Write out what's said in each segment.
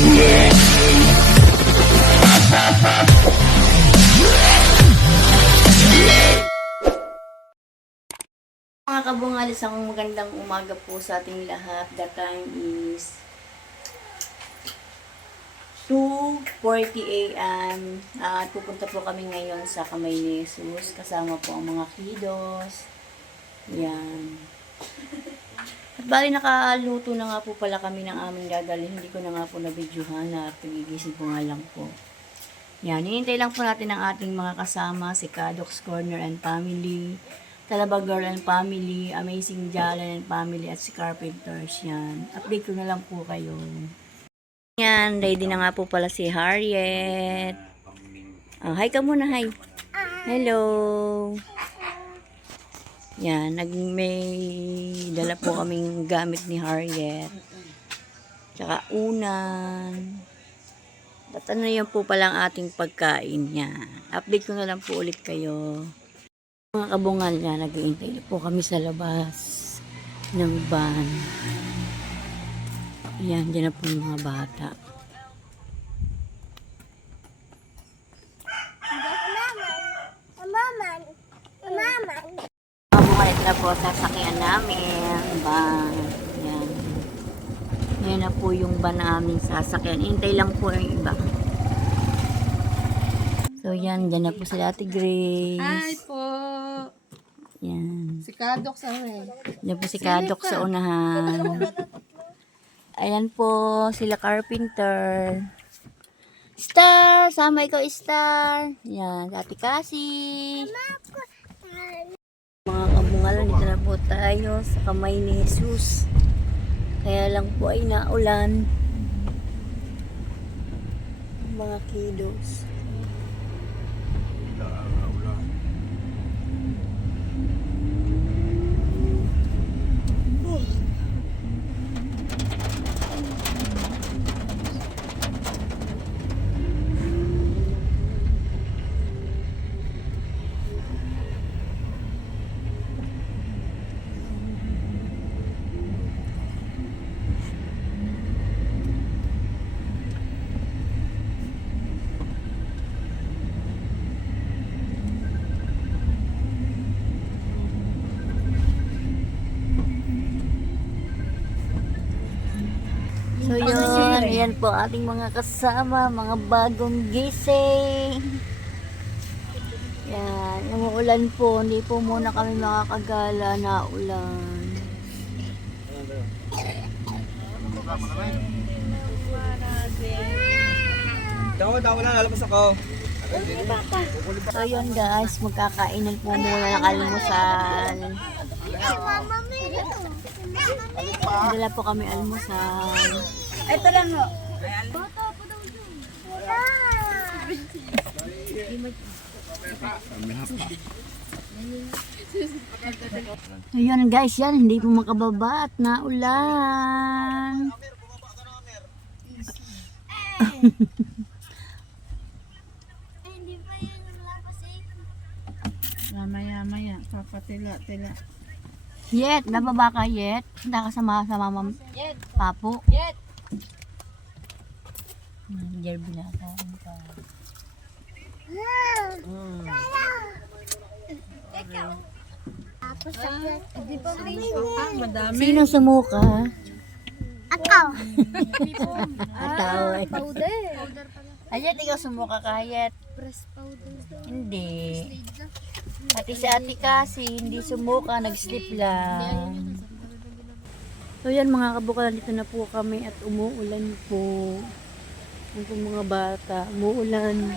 Mga kabungal, isang magandang umaga po sa ating lahat. The time is 2:40 a.m. At pupunta po kami ngayon sa Kamay ni Jesus. Kasama po ang mga kiddos. Yan. At bali nakaluto na nga po pala kami ng aming dadalhin. Hindi ko na nga po na-videohan at nagigising ko nga lang po. Yan. Hinintay lang po natin ang ating mga kasama. Si Kadox Corner and Family, Talaba Girl and Family, Amazing Jalan and Family, at si Carpenters. Yan. Update ko na lang po kayo. Yan. Ready na nga po pala si Harriet. Hi ka muna, hi. Hello. Yan. May dala po kaming gamit ni Harriet. Tsaka unan. At ano yan po palang ating pagkain. Yan. Update ko na lang po ulit kayo. Mga kabungal niya, nag-iintay po kami sa labas ng van. Yan, dyan na po yung mga bata. Mga kabungal, ito na po sasakyan namin. Van. Yan. Yan na po yung van namin sasakyan. Hintay lang po yung iba. So yan, dyan na po sila Ate Grace. Hi po. Yan. Si Kadox ano eh. Yan po si Kadok sa unahan. Ayan po, sila Carpenter. Star! Sama ikaw, Star. Yan, Ate Cassie. Mga kabungalan, dito na po tayo sa Kamay ni Jesus. Kaya lang po ay naulan. Mga kiddos. So yun, ayan po ating mga kasama, mga bagong gising. Yan, umuulan po, hindi po muna kami makakagala na ulan. Daw na, lalabas ako. So yun guys, magkakainan po muna ng almusal. Dala po kami almusal. Ito lang ho. Ayun guys, yan, hindi po makababa at naulan. Maya, papatila. Yet, bababa ka Yet. Punta ka sa mamam Papo. Yet. Jerby na ka. Madami. Sino sumuka? Ako. Ataw. Powder. Ayet, ikaw sumuka ka Yet. Press powder. Hindi. Pati si Ate Cassie, hindi sumuka, nag-sleep lang. So yan mga kabukalan, dito na po kami at umuulan po. Ang po mga bata, umuulan.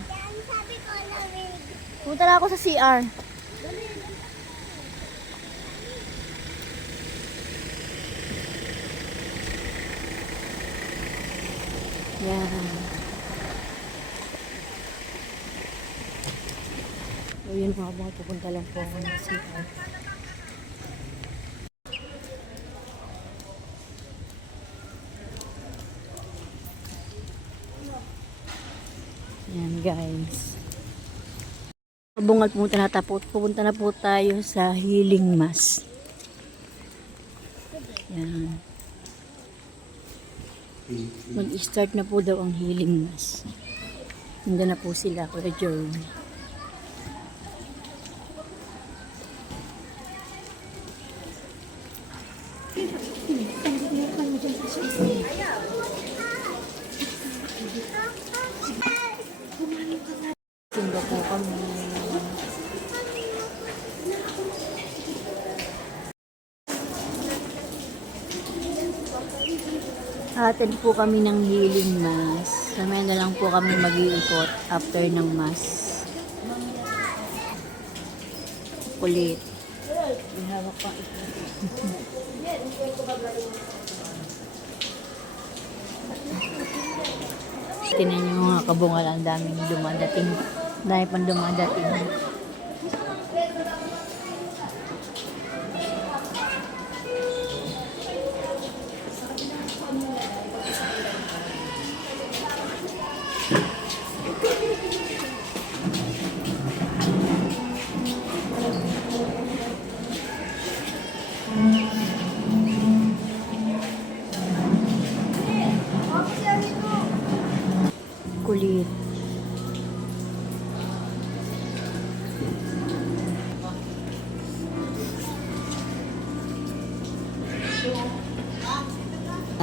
Punta na ako sa CR. Yan. So yun mga kabukalan, pupunta lang po ako ng CR. Yan guys. Bungal pupunta na po tayo sa Healing Mass. Yan. Mag-start na po daw ang healing mass. Nandun na po sila, Kuya Jerome. Simba po kami. Attend po kami ng healing mass. Kamaya na lang po kami mag-iikot after ng mass. Kulit. May hawak pang ito. Tinan niyo mga kabungal, ang daming dumadating. Dahil pang dumadating. Kulit.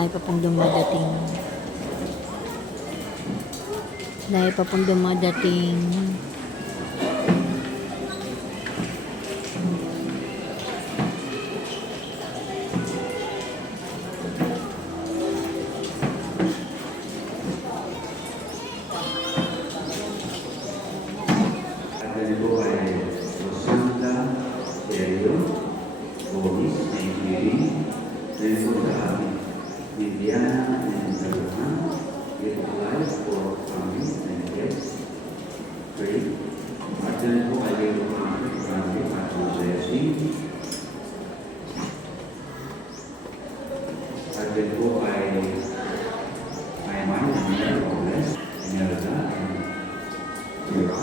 Dahil pa pong dumadating. Dahil pa pong dumadating. Ganito ay Rosanda, Sergio, Boris, Naikirin, Nelson Dahami, Viviana, and Abraham, with life for family and guests. Pray. At ganito ay Abraham, family at blessing. At ganito ay Ayman, and Obles, Imelda, and Ira.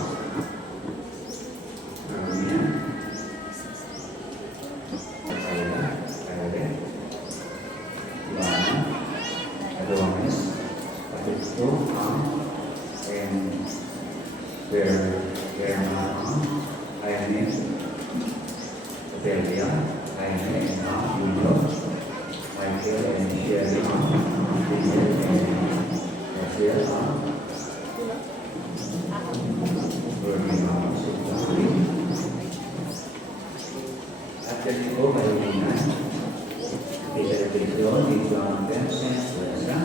At ganito kayo tingnan. Di telebisyon, dito ang Tencent, Wesa.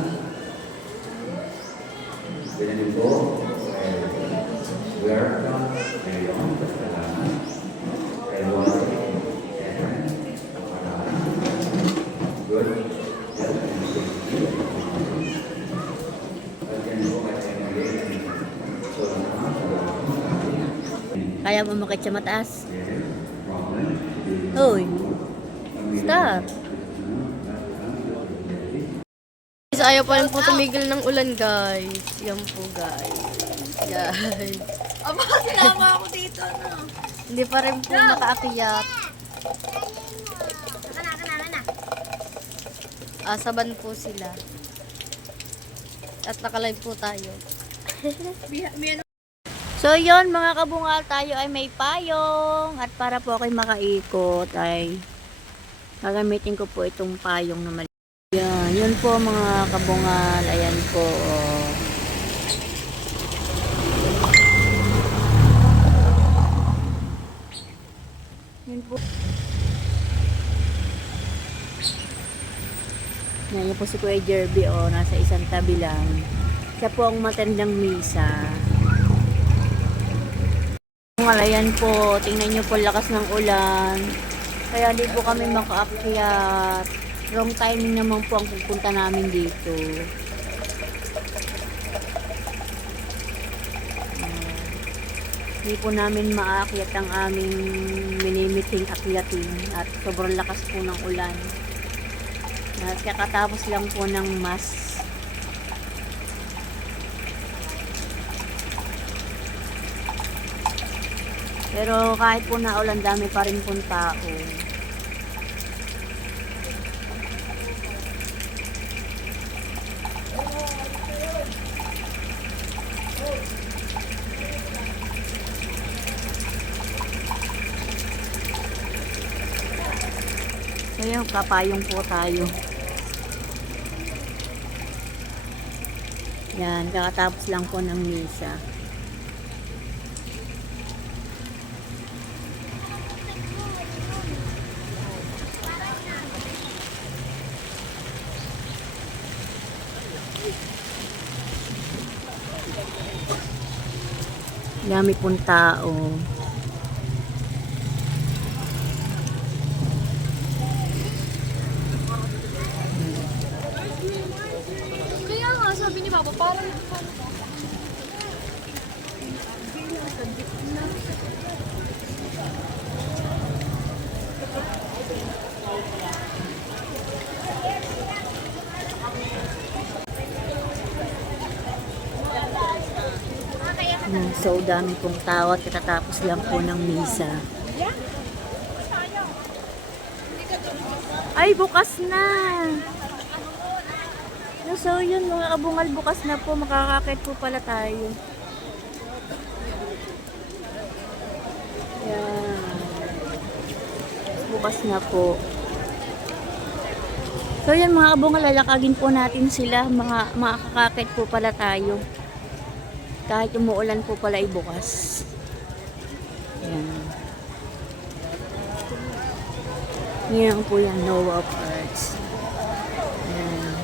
Ganito po, welcome, ngayon, kasalanan. Kay Lord, Aaron, Paraan, good, health and safety. At ganito kayo tingnan. So, Kaya mo makit sa mataas. Hoy. Stop. Guys, ayaw pa rin po tumigil ng ulan, guys. Yan po, guys. Guys. Aba, sinama ako dito, no? Hindi pa rin po nakaakyat. Asaban po sila. At nakalive po tayo. So yon mga kabungal, tayo ay may payong at para po ako'y makaikot ay gagamitin ko po itong payong na mali. Yan, yun po mga kabungal, ayan po. Yun po. Yan po si Kuya Jerby, nasa isang tabi lang. Siya po ang matandang misa. Ayan po, tingnan nyo po lakas ng ulan. Kaya di po kami makaakyat. Wrong timing naman po ang pupunta namin dito. Hindi po namin maakyat ang aming minimiting akyatin at sobrang lakas po ng ulan. At kakatapos lang po ng mass. Pero kahit po na ulan, dami pa rin pong tao. Ayun, kapayong po tayo. Yan, kakatapos lang po ng misa. Dami pong tao. Kaya nga, sabi ni Papa, parang So, dami pong tao at katatapos lang po ng misa. Ay, bukas na! So, yun mga kabungal, bukas na po. Makakakit po pala tayo. Yan. Bukas na po. So, yun mga kabungal, lalakagin po natin sila. Makakakit po pala tayo. Kahit umuulan po pala ay bukas. Yan. Yan po yung Noah Parks. Yan.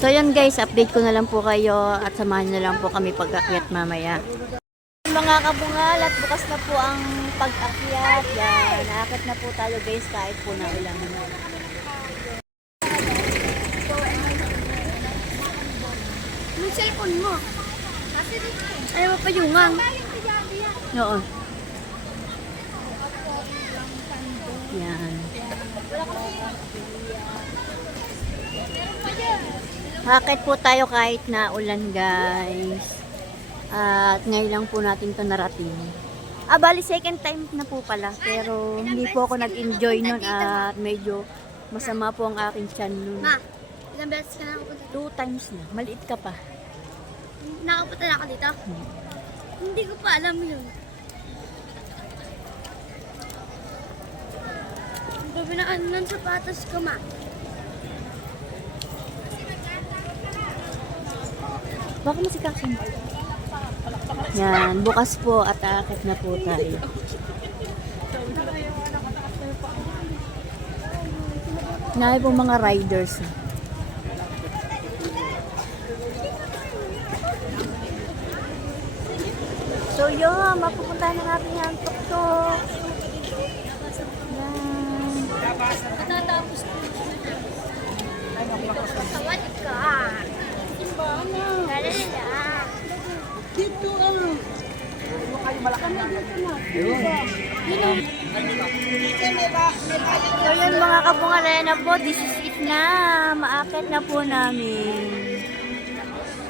So yan guys, update ko na lang po kayo at samahan na lang po kami pag-akyat mamaya. Mga kabungal at bukas na po ang pag-akyat. Yan, naakit na po tayo guys kahit po na ulan. yung cellphone mo. Kasi dito eh. Ay, mapayungang. Oo. Yan. Hakit po tayo kahit na ulan guys. At ngayon lang po natin ito narating. Bali second time na po pala. Pero hindi po ako nag-enjoy nun at medyo masama po ang aking tiyan nun. Ma, ilang beses ka nakapunta? 2 times na. Maliit ka pa. Nakapunta na ka dito? Hindi ko pa alam yun. Gabi na ano ng sapatos ko, ma. Baka masikasin. Yan, bukas po at aakit na po tayo. Nahay po mga riders. So yun, mapupunta na natin yung tuk-tuk. Yan. Matatapos ko. Sawad ka. Galala. So yun mga kabungalaya na po, this is it na. Maakit na po namin.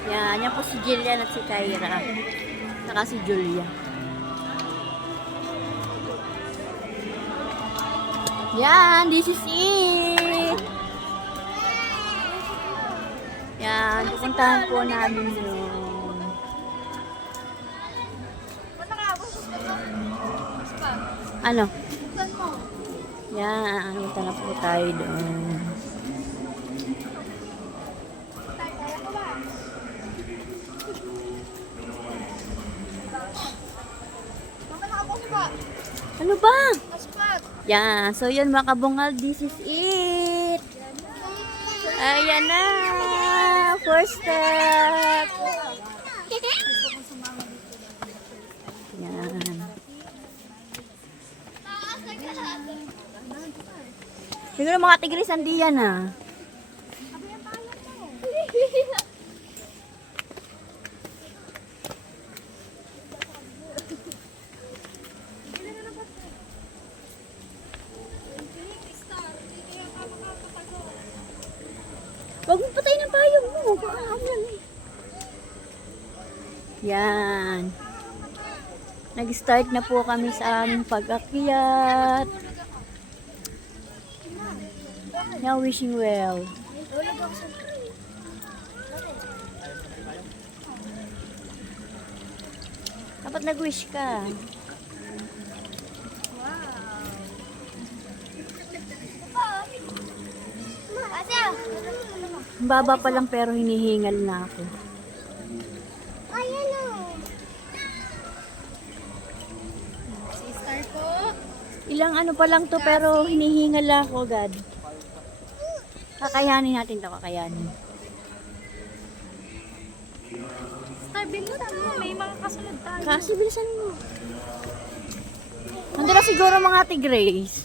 Yan, yan po si Jillian at si Kyra. Saka si Julia. Yan, this is it. Yan, pupuntahan po namin yun. Ano? Yan, punta na po tayo doon. Ano ba? Yan, so yun mga kabungal, this is it. Ayan na, first step. Yan. Siguro mga tigris andiyan ah. Huwag mo patay ng payong mo. Yan. Nag-start na po kami sa aming pag-akyat. Now wishing well. Dapat nag-wish ka. Asa? Ang baba pa lang pero hinihingal na ako. Ayan o. Sister po. Ilang ano pa lang to pero hinihingal na ako agad. Kakayanin natin to, kakayanin. Sister, bilisan mo. May mga kasunod tayo. Kasi bilisan mo. Nandun na siguro mga Ate Grace.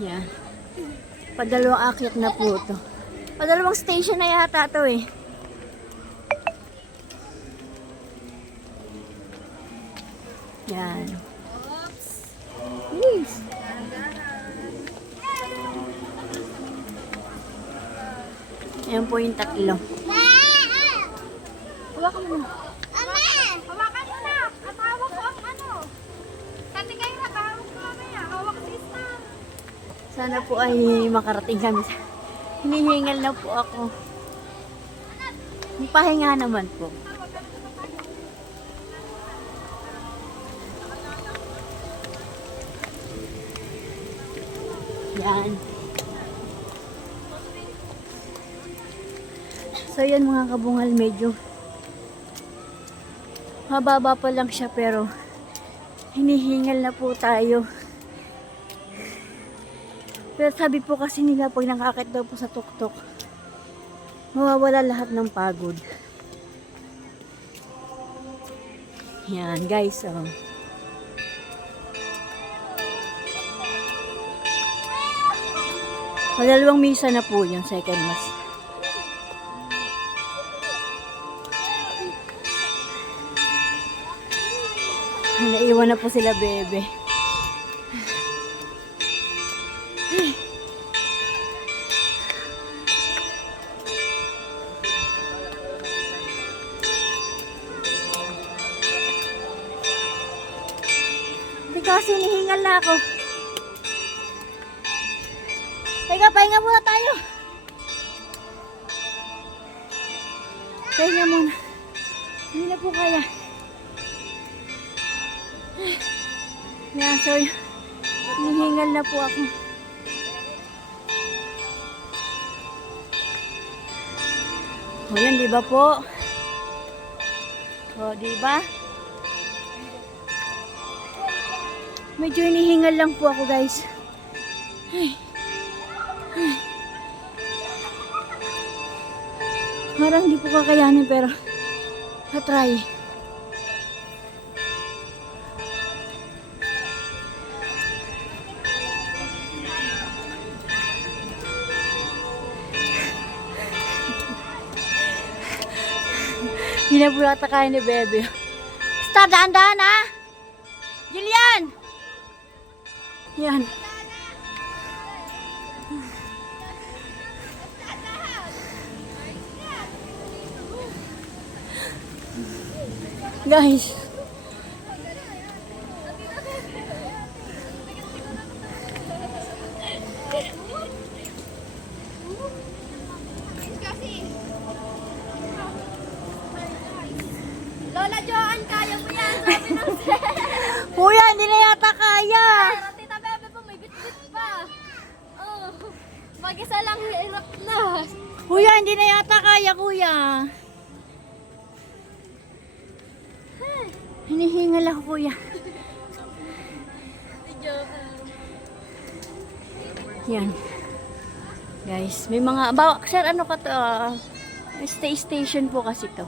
Yan. Padalawang akyat na po to. Padalawang station na yata to eh. Yan. Yes. Ayan po yung tatlo. Hawakan mo na. Hawakan mo na. At hawak ko ang ano. Kasi kayo nakahawak ko mamaya. Hawak sister. Sana po ay makarating kami. Hinihingal na po ako. Pahinga naman po. Yan. So yan mga kabungal, medyo mababa pa lang siya pero hinihingal na po tayo. Pero sabi po kasi nila pag nakakit daw po sa tuktok, mawawala lahat ng pagod. Yan guys, oh. Padalawang misa na po yung second mass. Naiwan na po sila bebe. Hindi kasi hinihingal na ako. Teka, pahinga muna tayo. Pahinga muna. Hindi na po kaya. Yan, so hinihingal na po ako. O yan, di ba po? O, di ba? Medyo hinihingal lang po ako, guys. Ay. Ay. Parang hindi po kakayanin pero try. Hindi na po yata kaya ni Bebe. Basta, daan-daan ha! Jillian! Yan. Guys. Lola Joan, kaya mo yan. Sabi ng Kuya, hindi na yata kaya. Pero Tita Bebe po, may bit-bit pa. Oh, mag-isa lang hirap na. Kuya, hindi na yata kaya, kuya. Hinihingal ako, kuya. Yan. Guys, may mga... Sir, ano ka to? Stay station po kasi to.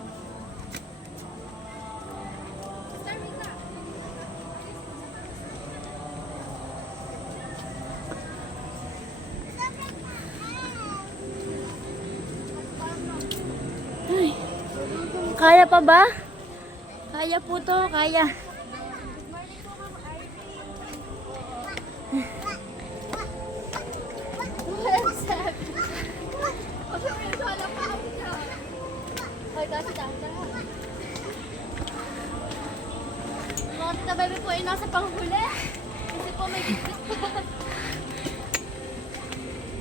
Ay, kaya pa ba? Kaya po to, kaya. Mga Tita Bebe po ay nasa panghuli. Kasi po may bit-bit pa.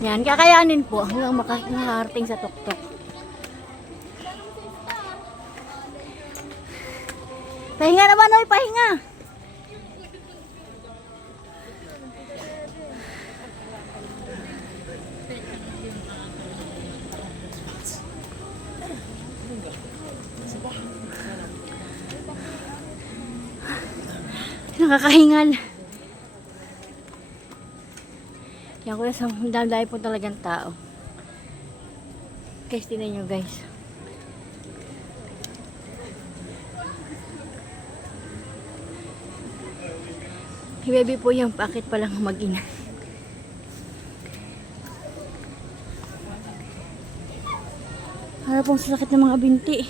Yan, kakayanin po hanggang makarating sa tuktok. Pahinga naman, oy, pahinga. Nakakahingal. Yan ko sa dami po talagang tao. Guys, tinan nyo guys. Si baby po yung pakit pa lang mag-ina. Para pong sasakit ng mga binti.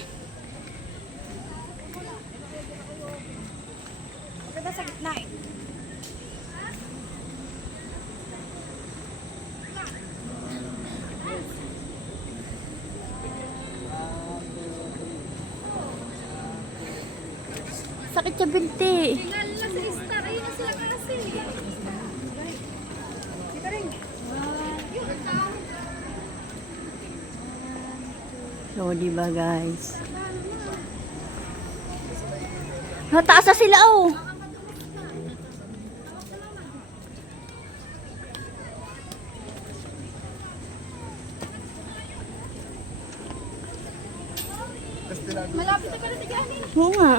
Maganda sa gitna eh. Sakit sa binti. Tingnan lang sa star. Ayun na sila kasi. Dito rin. Yun, tao. So, diba guys? Nataas na sila oh. Malapit na pala tigaan eh. Oo nga.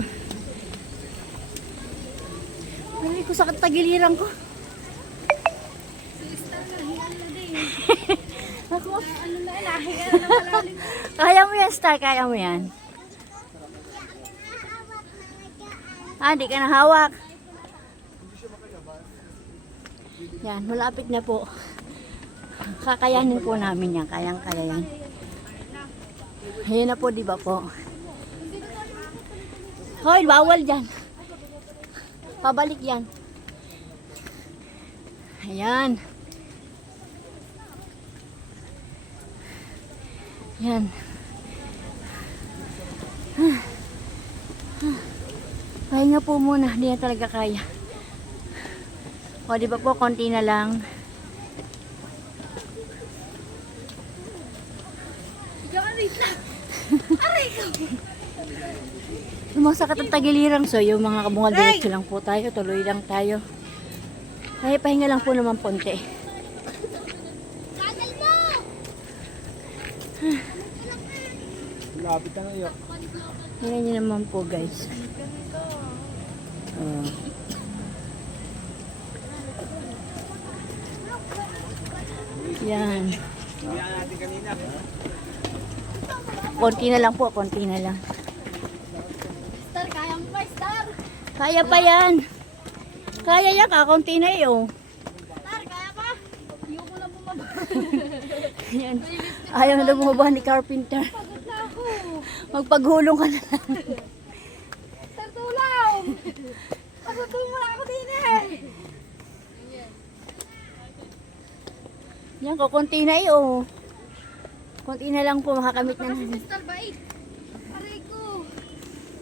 Ay, ko sakit tagiliran ko. Sa star na, hingal na din. Ako, Ano na, nahigal na malalim. kaya mo yan, Star. Kaya mo yan. Ah, di ka nahawak. Yan, malapit na po. Kakayanin po namin yan. Kayang-kaya yan. Ayan na po, di ba po? Hoy, bawal dyan. Pabalik yan. Ayan. Yan. Pahinga po muna. Hindi na talaga kaya. O, di ba po, konti na lang. Sumasakit ang tagiliran. So, yung mga kabungal, diretso lang po tayo. Tuloy lang tayo. Ay, pahinga lang po naman ponte. Gagal mo! Lapit na ngayon. Tingnan nyo naman po, guys. Yan. Kaya natin kanina. Konti na lang po, konti na lang. Star, kaya mo pa, Star! Kaya pa yan. Kaya yan, kakunti na eh, oh. Star, kaya pa? Ayoko na bumaba. Yan. Ayaw na bumaba ni Carpenter. Pagod na ako. Magpaghulong ka na lang. Star, tulaw! Pagod mo na ako din eh. Yan, kukunti na eh, oh. Kunti na lang po, makakamit na natin. Star, bait! Aray ko!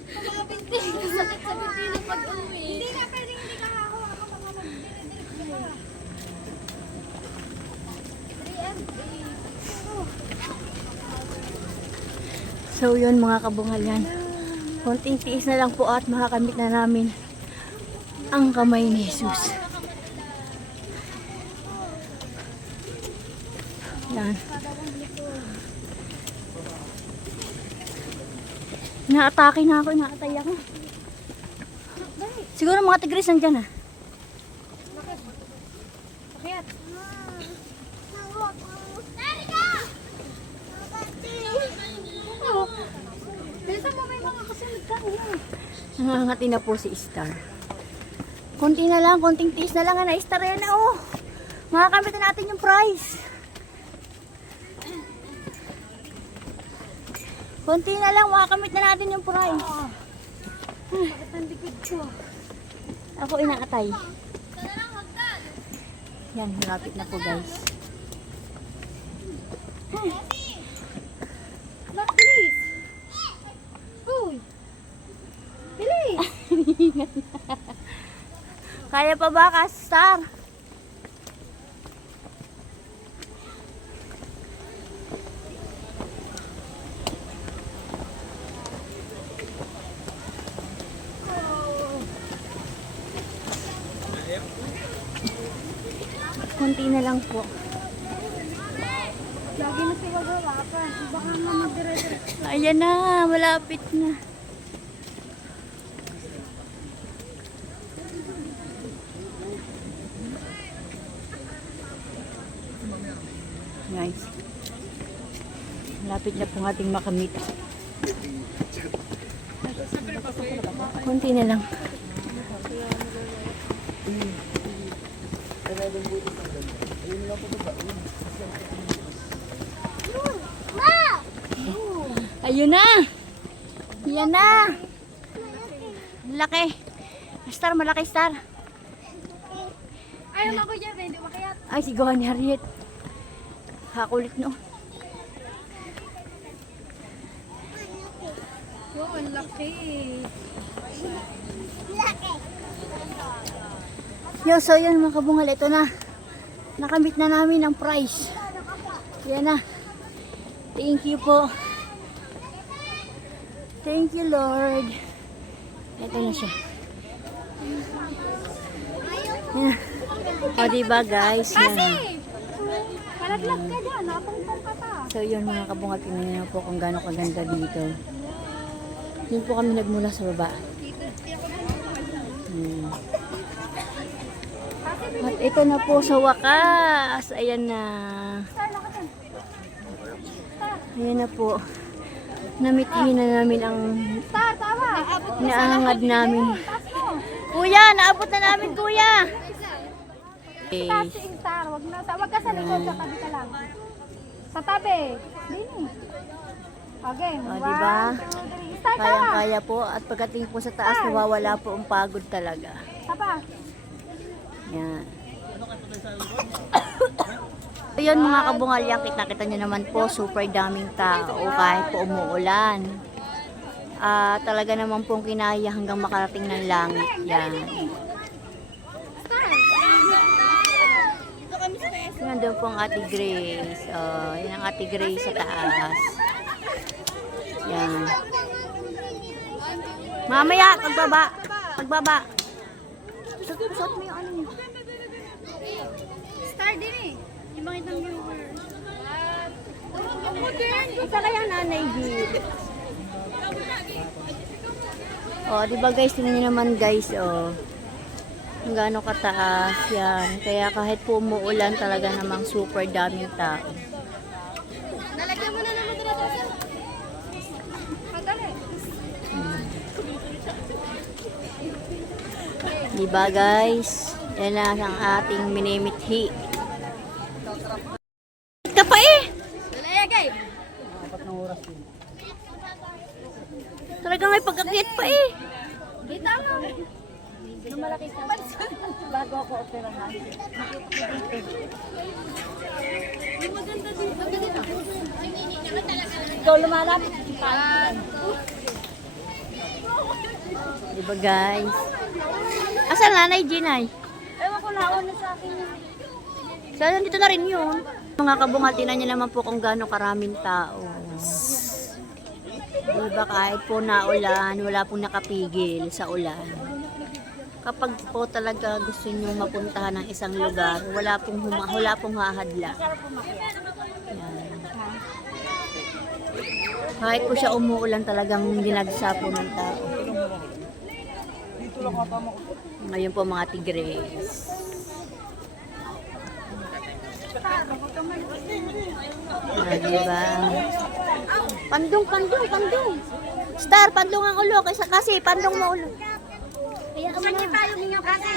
Sa mga binti. Sakit sa binti ng pag-uwi. Hindi na, pwedeng hindi ka hahawa ako mga mag-direct ka pa. 3 and 8. So yun mga kabungal yan. Konting tiis na lang po at makakamit na namin ang kamay ni Jesus. Yan. Inaatake na ako, inaatay ako. Siguro mga tigris nandyan ah. Bakit? Erika! Bilisan mo, may mga kasunod ka. Nangangati na po si Star. Konti na lang, konting tiis na lang na Star yan na oh. Makakamit na natin yung prize. Konti na lang, makakamit na natin yung prize. Bakit ang likod ko? Ako inaatay. Sana lang, hagdan! Yan, malapit na po guys. Look, please! Uy! Bilis! Kaya pa ba ka, Star? Kunti na lang po. Lagi na siya wala-wala. Baka nga magdire-dire. Ayan na, malapit na. Nice. Malapit na pong ating makamit. Kunti na lang. Ayun na! Yan na! Laki! Star, malaki star! Ayaw na ko dyan, hindi makayat. Ay, si Gohan Harriet. Hakulit no. Oh, ang laki. Yo, so yun mga kabungal, ito na. Nakamit na namin ang prize. Yan na. Thank you po. Thank you, Lord. Ito na siya. Yan. O, diba guys? Yan. Malaglag ka dyan, napungpong ka pa. So yun mga kabungal, tingnan niyo po kung gaano kaganda dito. Yun po kami nagmula sa baba. At ito na po sa wakas. Ayan na. Ayan na po. Namitin na namin ang Star, tama. inaangad namin. Kuya, naabot na namin kuya. Okay. Passing star, wag ka sa likod, sa tabi ka lang. Sa tabi. Dini. Okay, O, diba? Star, tama. Kayang-kaya po. At pagdating po sa taas, nawawala po ang pagod talaga. Tapa. Yan. Ayun mga kabungal, yan kita-kita nyo naman po, super daming tao kahit po umuulan. Talaga naman pong kinaya hanggang makarating ng langit. Yan. Nandun po ang Ate Grace. Yan ang Ate Grace sa taas. Yan. Mamaya, pagbaba. Suot mo yung ano niyo. Star, dini. Ibangit ng viewers. Isa kaya nanay G. Di ba guys, tingnan niyo naman guys, kung gaano kataas yan. Kaya kahit po umuulan talaga namang super daming tao. Nalagyan mo na naman dito, sir. Madali. Di ba guys? Yan na ang ating minimithi. Ka pa eh! Dalayagay. Talaga may pagkakit pa eh. Dito mo. Malaki ka. Bago ako operahan. Maganda din. Maganda din. Ikaw lumalapit. Di ba guys? Asan nanay Ginay? Ewan ko naon na sa akin. So, nandito na rin yun. Mga kabungal, tinan niyo naman po kung gaano karaming tao. Diba kahit po naulan, wala pong nakapigil sa ulan. Kapag po talaga gusto niyo mapuntahan ng isang lugar, wala pong hahadla. Yan. Kahit po siya umuulan, talagang dinagsa po ng tao. Ngayon po mga tigres. Diba? Pandong. Star, pandong ang ulo. Kasi pandong mo ulo. Buksan niyo tayo ninyo kasi.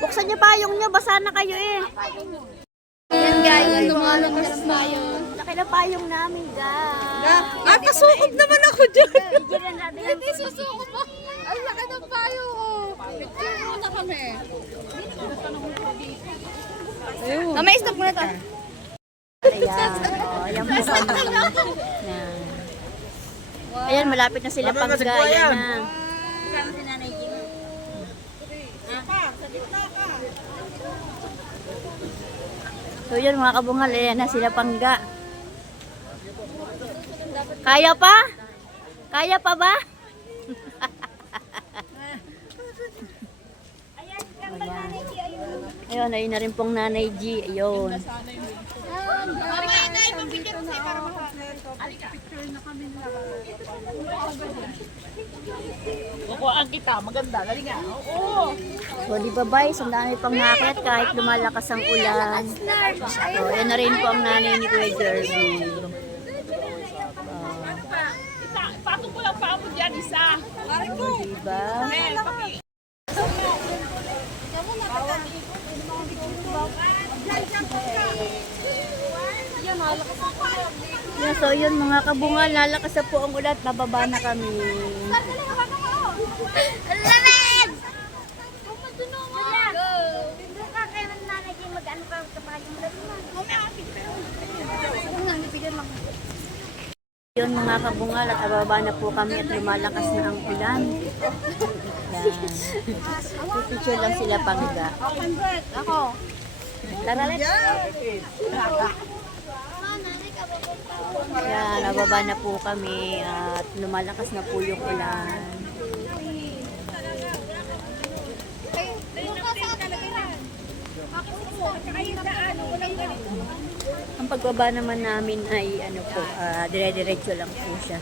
Buksan niyo payong niyo. Basa na kayo eh. Ayan guys, lumalakas tayo. Laki na payong namin, guys. Kasukot naman ako dyan. Hindi susukot pa. Ang laki ng payo ko. Picture muna kami. Mamay, stop muna to. Ayan. Ayan po kami. Ayan. Ayan, malapit na sila pang Ayan na. So yun mga kabungal, ayan na sila pangga. Kaya pa? Kaya pa ba? Ayan, kang nanay, ayun. Ayun, ayun na rin pong Nanay G. Ayun. Kukuhaan kita, maganda. Dali nga. Oo. So, di ba guys, ang dami pang nakit kahit lumalakas ang ulan. So, yan na rin po ang nanay ni Kuya Jerby. Patong ko lang pa mo dyan, isa. Diba? Yeah, so yun mga kabungal, lalakas na po ang ulan, bababa na kami. Lamig! Doon ka kayo ng nanay kayo mag-ano ka kapag yung Yun mga kabungal, at bababa na po kami at lumalakas na ang ulan. Yan. Pipicture lang sila pangga. Ako. Tara, let's Yan, nababa na po kami at lumalakas na po yung ulan. Ang pagbaba naman namin ay ano po, dire-diretso lang po siya.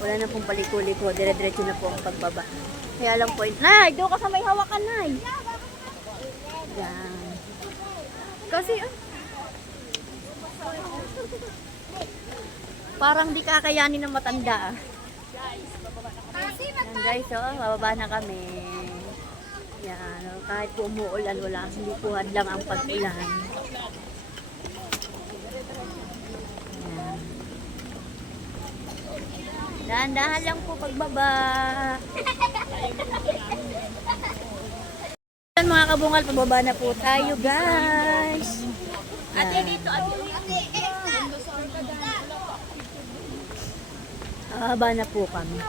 Wala na pong paliko-liko, dire-diretso na po ang pagbaba. Kaya lang po, Nay, doon ka sa may hawakan, Nay. Yan. Kasi, parang di kakayanin ng matanda. Yan guys, oh, bababa na kami. Yan, oh, kahit po umuulan, wala, hindi po hadlang ang pag-ulan. Yan. Dahan-dahan lang po pagbaba. Yan mga kabungal, pababa na po tayo guys. Ate, dito, ate. Haba na po kami.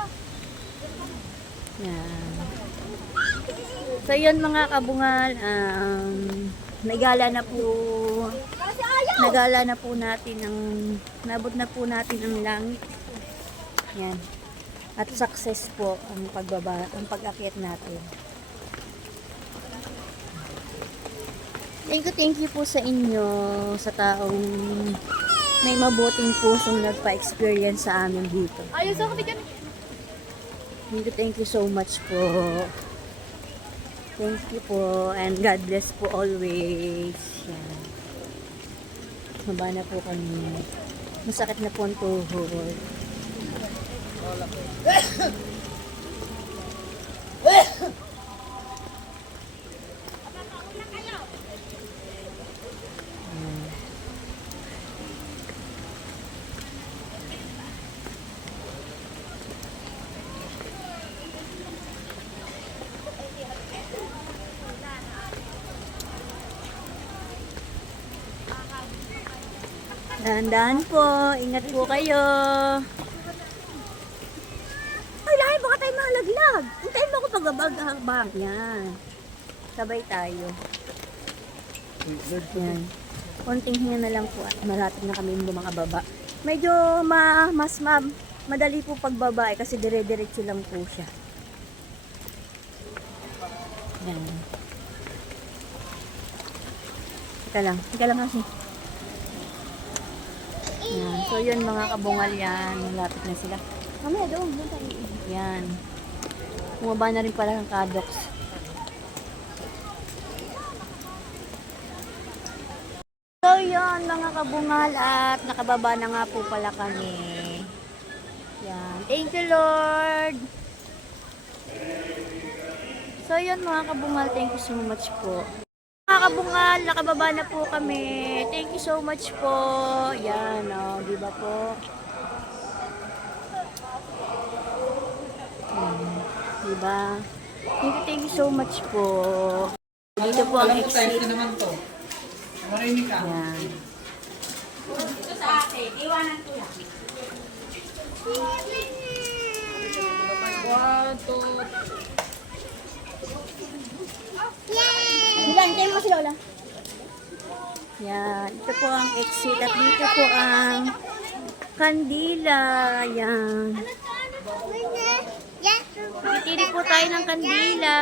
Yan. So yun mga kabungal, nagala na po natin ang, nabot na po natin ang langit. Yan. At success po ang pagbaba, ang pag-akyat natin. Thank you po sa inyo, sa taong may mabuting pusong nagpa-experience sa amin dito. Ayos ako bigyan. Thank you so much po. Thank you po and God bless po always. Yan. Maba na po kami. Masakit na po ang tuhod. Dahan-dahan po. Ingat po kayo. Ay, lahi, baka tayo malaglag. Hintayin mo ako pag-abag. Yan. Sabay tayo. Yan. Konting hinga na lang po at malapit na kami bumababa. Medyo madali po pagbaba kasi dire-diretso lang po siya. Yan. Teka lang kasi. Yan. So yun mga kabungal yan. Malapit na sila. Mamaya doon tayo. Yan. Bumaba na rin pala ng kadoks. So yun mga kabungal at nakababa na nga po pala kami. Yan. Thank you Lord. So yun mga kabungal, thank you so much po. Mga kabungal, nakababa na po kami. Thank you so much po. Yan, oh, di ba po? Di ba? Thank you so much po. Dito po ang exit. naman to. Marinig ka. Yan. Ito sa akin, iwanan ko lang. Ilan, kayo mo si Lola. Yan. Ito po ang exit at dito po ang kandila. Yan. Titiri po tayo ng kandila.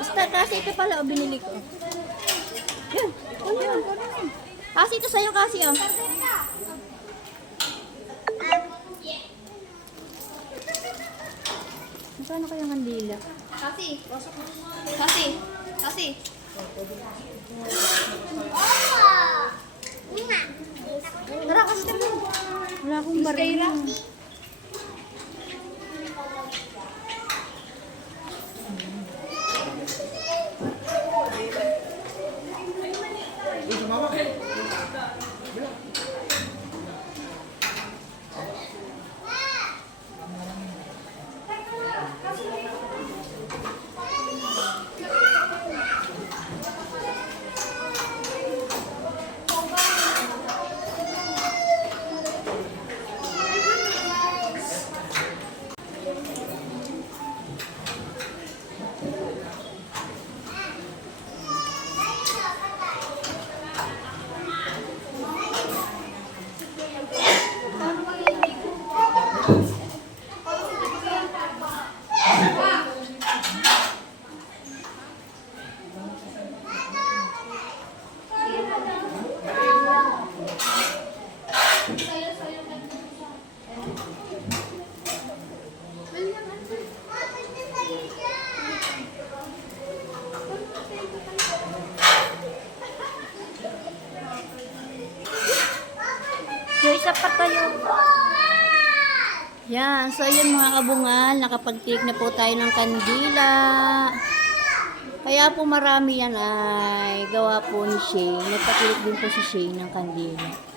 Basta kasi ito pala, binili ko. Yan. Yan. Kasi ito sa'yo kasi, oh. Magkano kaya ang kandila? Kasi. Kasi. Kasi. Tara, kasi tayo. Wala akong baril. Joy, sapat tayo. Yan. So, ayan mga kabungal. Nakapag-take na po tayo ng kandila. Kaya po marami yan ay gawa po ni Shane. Nagpakilit din po si Shane ng kandila.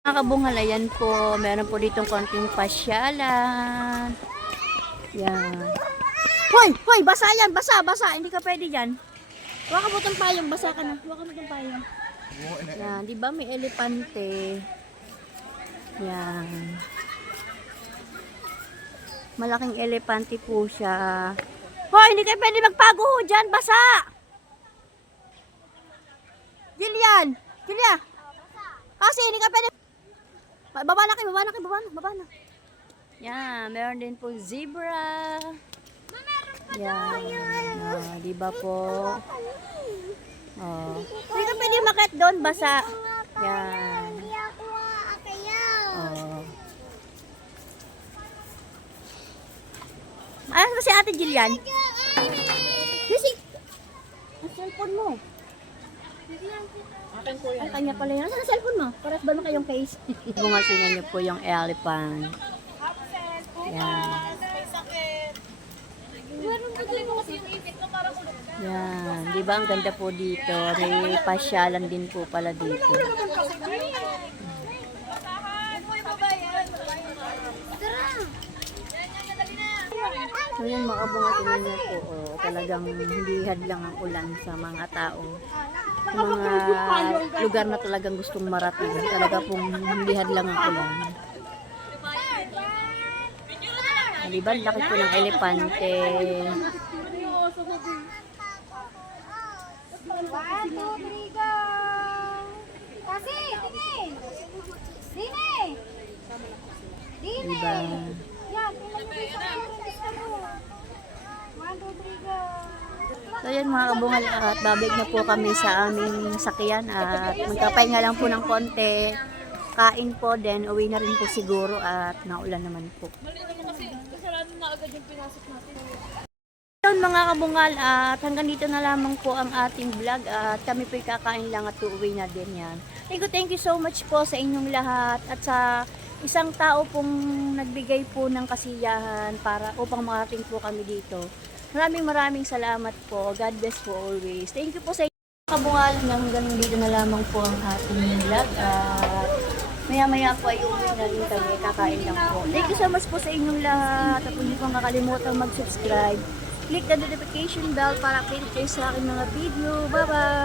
Mga kabungal, ayan po. Meron po ditong konting pasyalan. Yan. Hoy! Hoy! Basa yan! Basa! Basa! Hindi ka pwede dyan. Huwag ka mo itong payong. Basa ka na. Huwag ka mo itong payong. Yan. Di ba may elepante? Yan. Malaking elepante po siya. Hoy! Hindi ka pwede magpago ho dyan. Basa! Jillian! Jillian! Kasi hindi ka pwede. Baba na kayo, baba na kayo, baba na. Yan, meron din po zebra. Yan, di ba po? Oh. Hindi ka pwede makit doon, basa. Yan. Oh. Ano ba si Ate Jillian? Music! Ang cellphone mo. Akin po yan. Ay, kanya pala yan. Nasaan ang cellphone mo? Paras ba na kayong case? Bunga, tingnan niyo po yung elephant. Yan. May sakit. Meron ko din kasi yung ipit na parang ulog ka. Yan. Di ba ang ganda po dito? May pasyalan din po pala dito. So yan mga bunga, tingnan niyo po. Oh, talagang hindi hadlang ang ulan sa mga tao. Sa mga lugar na talagang gustong marating. Talaga pong hindi hadlang ang ulan. Di ba? Laki po ng elepante. 1, 2, 3, go! Kasi, tingin! Dine! Dine! Diba? Yan, tingnan mo dito sa gusto mo. 1, 2, 3, go! So yan mga kabungal, at babalik na po kami sa aming sakyan at magkapahinga lang po ng konti. Kain po, then uwi na rin po siguro at naulan naman po. Mali naman kasi kasalanan na agad yung pinasok natin. Yun mga kabungal, at hanggang dito na lamang po ang ating vlog at kami po'y kakain lang at uuwi na din yan. Thank you so much po sa inyong lahat at sa isang tao pong nagbigay po ng kasiyahan para upang marating po kami dito. Maraming salamat po. God bless po always. Thank you po sa inyong kabungal. Hanggang dito na lamang po ang ating vlog at maya po ay uwi na rin kami. Kakain lang po. Thank you so much po sa inyong lahat at hindi pong kakalimutan mag-subscribe. Click the notification bell para update kayo sa aking mga video. Bye-bye!